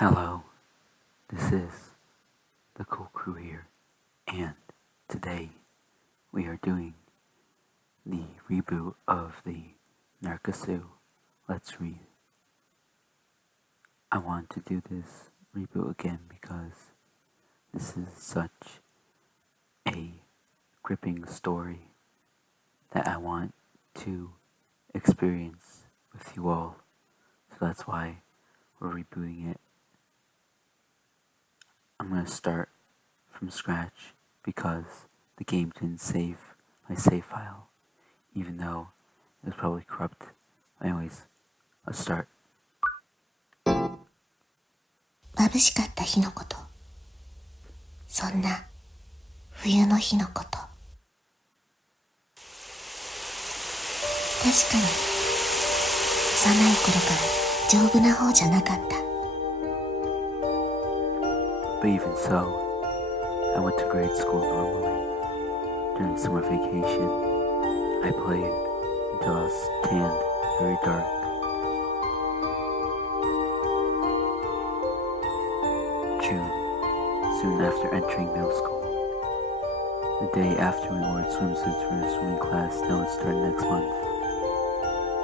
Hello, this is the Cool Crew here, and today we are doing the reboot of the Narcissu Let's Read. I want to do this reboot again because this is such a gripping story that I want to experience with you all, so that's why we're rebooting it. I'm going to start from scratch because the game didn't save my save file, even though it was probably corrupt. Anyways, let's start. 眩しかった日のこと。そんな冬の日のこと。確かに幼い頃から丈夫な方じゃなかった。But even so, I went to grade school normally. During summer vacation, I played until I was tanned, very dark. June, soon after entering middle school. The day after we ordered swimsuits for the swimming class that would start next month.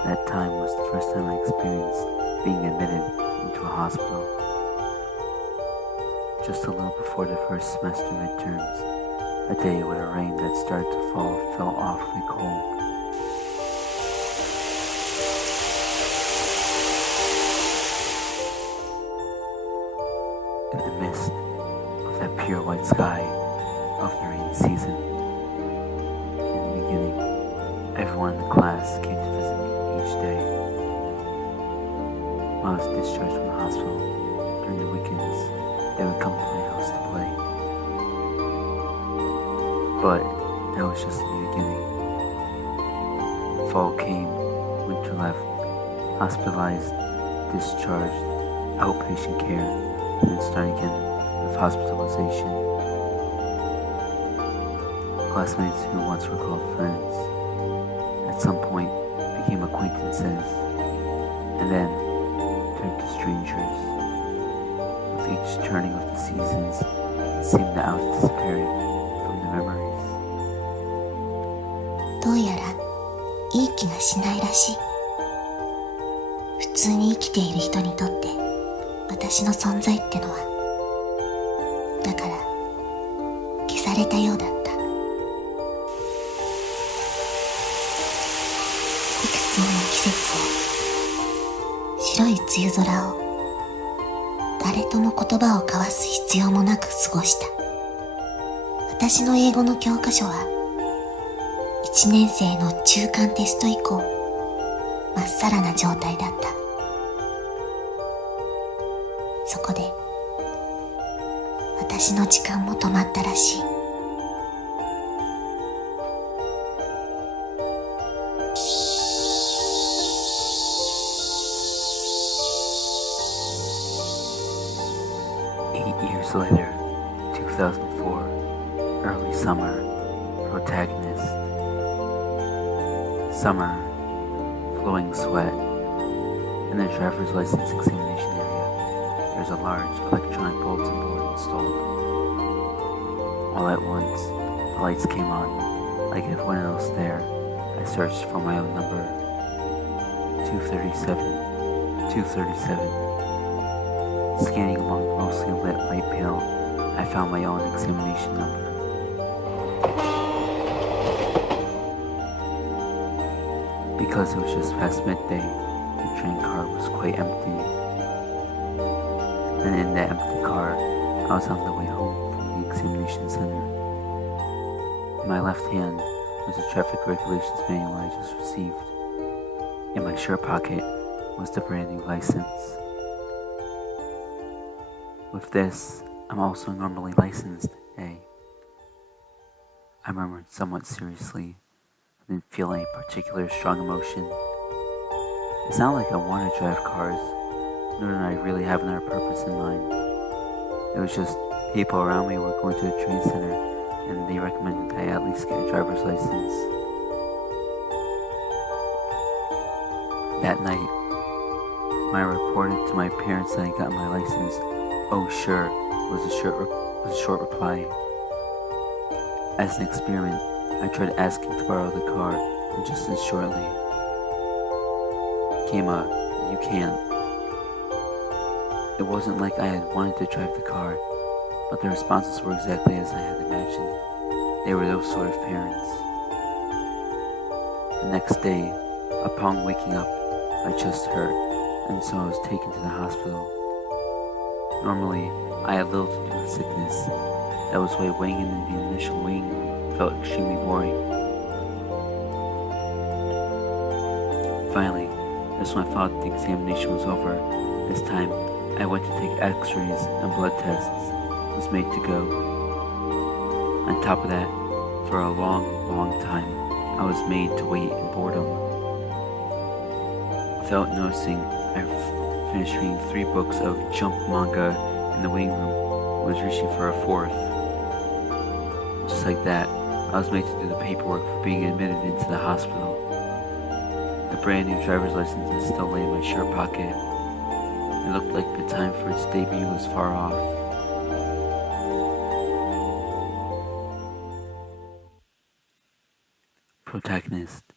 That time was the first time I experienced being admitted into a hospital. Just a little before the first semester midterms, a day when the rain that started to fall felt awfully cold. In the midst of that pure white sky of the rainy season, in the beginning, everyone in the class came to visit me each day. When I was discharged from the hospital during the weekends, they would come to my house to play. But that was just the beginning. Fall came, winter left, hospitalized, discharged, outpatient care, and then starting again with hospitalization. Classmates who once were called friends, at some point became acquaintances, and then turned to strangers. With each turning of the seasons, it seemed that I was disappearing from the memories. どうやらいい気がしないらしい。普通に生きている人にとって私の存在ってのは、だから消されたようだった。いくつもの季節を、白い梅雨空を誰とも言葉を交わす必要もなく過ごした。私の英語の教科書は1年生の中間テスト以降まっさらな状態だった。そこで私の時間も止まったらしい。Years later, 2004, early summer, protagonist. Summer, flowing sweat. In the driver's license examination area, there's a large electronic bulletin board installed. All at once, the lights came on. Like everyone else there, I searched for my own number. 237, 237. Scanning among the mostly lit light panel, I found my own examination number. Because it was just past midday, the train car was quite empty. And in that empty car, I was on the way home from the examination center. In my left hand was the traffic regulations manual I just received. In my shirt pocket was the brand new license. With this, I'm also normally licensed, eh? I murmured somewhat seriously. I didn't feel any particular strong emotion. It's not like I want to drive cars, nor did I really have another purpose in mind. It was just people around me were going to the train center, and they recommended that I at least get a driver's license. That night, When I reported to my parents that I got my license, "Oh sure," was a short reply. As an experiment, I tried asking to borrow the car, and just as shortly came a "you can't." It wasn't like I had wanted to drive the car, but the responses were exactly as I had imagined. They were those sort of parents. The next day, upon waking up, my chest hurt, and so I was taken to the hospital. Normally, I had little to do with sickness. That was why waiting in the initial waiting room felt extremely boring. Finally, just when I thought the examination was over, this time I went to take x-rays and blood tests, was made to go. On top of that, for a long time, I was made to wait in boredom. Without noticing, I finished reading 3 books of jump manga in the waiting room and was reaching for a 4th. Just like that, I was made to do the paperwork for being admitted into the hospital. The brand new driver's license is still lay in my shirt pocket. It looked like the time for its debut was far off. Protagonist,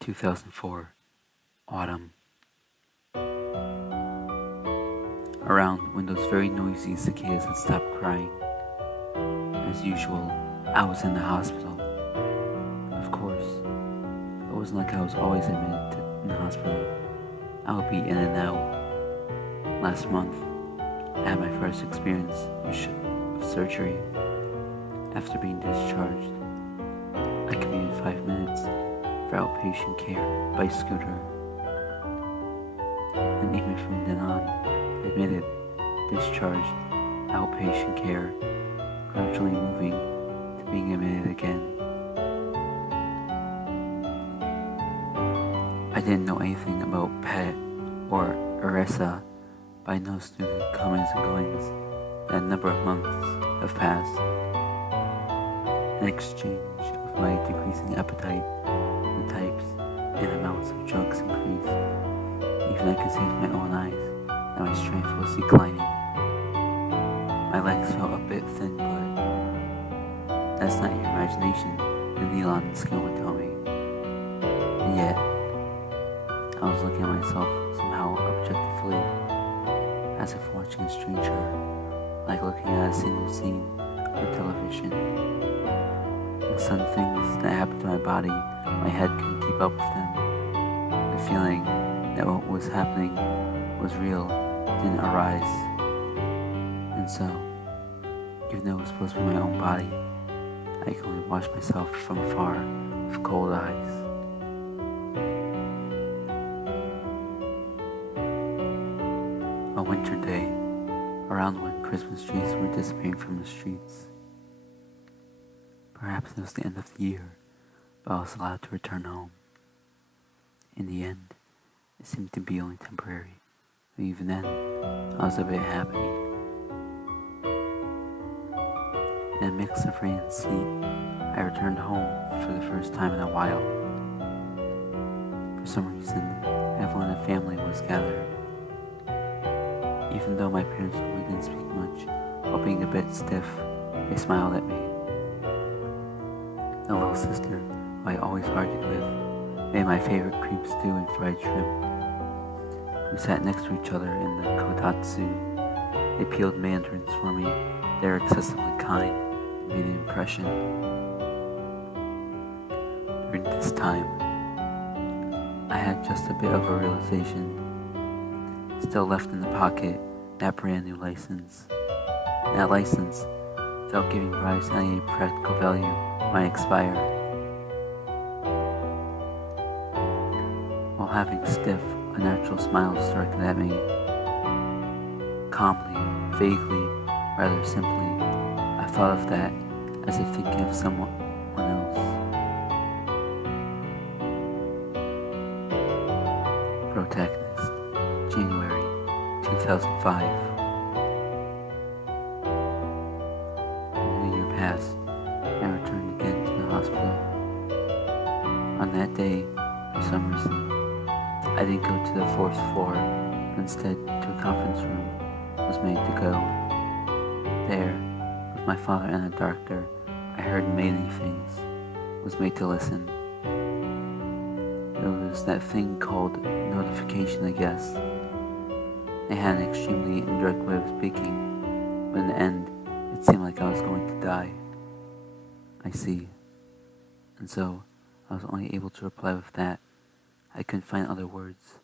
2004, Autumn. Around when those very noisy cicadas had stopped crying. As usual, I was in the hospital. Of course, it wasn't like I was always admitted in the hospital. I would be in and out. Last month, I had my first experience of surgery. After being discharged, I commuted 5 minutes for outpatient care by scooter. And even from then on, admitted, discharged, outpatient care, gradually moving to being admitted again. I didn't know anything about PET or ERISA, but I noticed through the comings and goings that a number of months have passed. In exchange of my decreasing appetite, the types and amounts of drugs increased. Even I could see with my own eyes that my strength was declining. My legs felt a bit thin, but that's not your imagination, the needle on the skin would tell me. And yet, I was looking at myself somehow objectively, as if watching a stranger, like looking at a single scene on television. And some things that happened to my body, my head couldn't keep up with them. The feeling that what was happening was real didn't arise. And so, even though it was supposed to be my own body, I could only watch myself from afar with cold eyes. A winter day, around when Christmas trees were disappearing from the streets. Perhaps it was the end of the year, but I was allowed to return home. In the end, it seemed to be only temporary, but even then, I was a bit happy. In a mix of rain and sleet, I returned home for the first time in a while. For some reason, everyone in the family was gathered. Even though my parents really didn't speak much, while being a bit stiff, they smiled at me. The little sister, who I always argued with, made my favorite cream stew and fried shrimp. We sat next to each other in the kotatsu. They peeled mandarins for me. They were excessively kind and made an impression. During this time, I had just a bit of a realization. Still left in the pocket, that brand new license. That license, without giving rise to any practical value, might expire. While having stiff, unnatural smiles directed at me, calmly, vaguely, rather simply, I thought of that as if thinking of someone else. Protagonist, January 2005. A new year passed, and I returned again to the hospital. On that day, for some reason, I didn't go to the 4th floor, but instead to a conference room was made to go. There, with my father and a doctor, I heard many things, was made to listen. There was that thing called notification, I guess. They had an extremely indirect way of speaking, but in the end, it seemed like I was going to die. I see. And so, I was only able to reply with that. I couldn't find other words.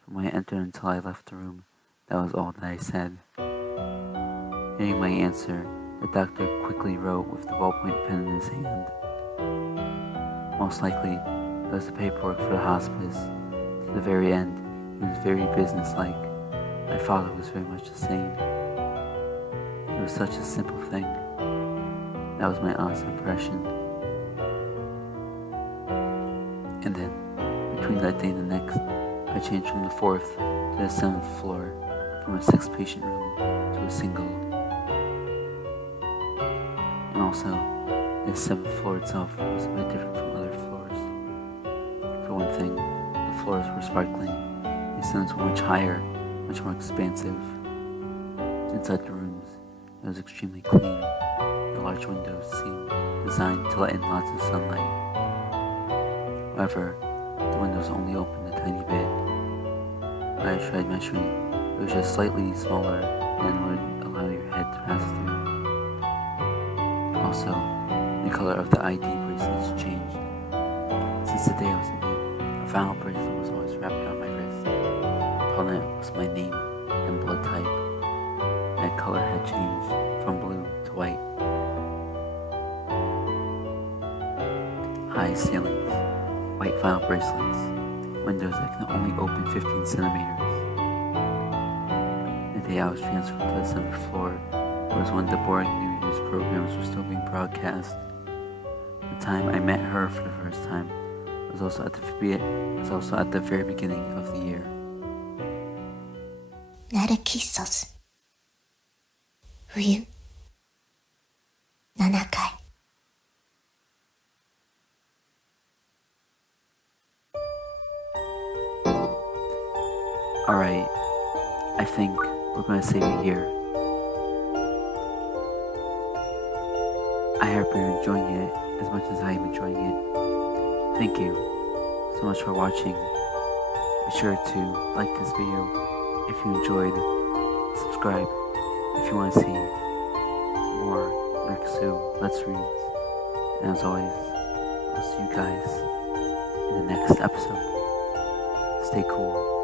From when I entered until I left the room, that was all that I said. Hearing my answer, the doctor quickly wrote with the ballpoint pen in his hand. Most likely, it was the paperwork for the hospice. To the very end, he was very businesslike. My father was very much the same. It was such a simple thing. That was my honest impression. And then, between that day and the next, I changed from the 4th to the 7th floor, from a 6-patient room to a single. And also, the 7th floor itself was a bit different from other floors. For one thing, the floors were sparkling. The ceilings were much higher, much more expansive. Inside the rooms, it was extremely clean. The large windows seemed designed to let in lots of sunlight. However, the windows only opened a tiny bit. When I tried measuring, it was just slightly smaller than would allow your head to pass through. Also, the color of the ID bracelets changed. Since the day I was made, a final bracelet was always wrapped around my wrist. Upon it was my name and blood type. That color had changed from blue to white. High ceilings, white vinyl bracelets, windows that can only open 15 centimeters. The day I was transferred to the 7th floor, it was when the boring New Year's programs were still being broadcast. The time I met her for the first time was also at the very beginning of the year. Narcissu 冬7回 Alright, I think we're going to save it here. I hope you're enjoying it as much as I am enjoying it. Thank you so much for watching. Be sure to like this video if you enjoyed. Subscribe if you want to see more Narcissu Let's Reads. And as always, I'll see you guys in the next episode. Stay cool.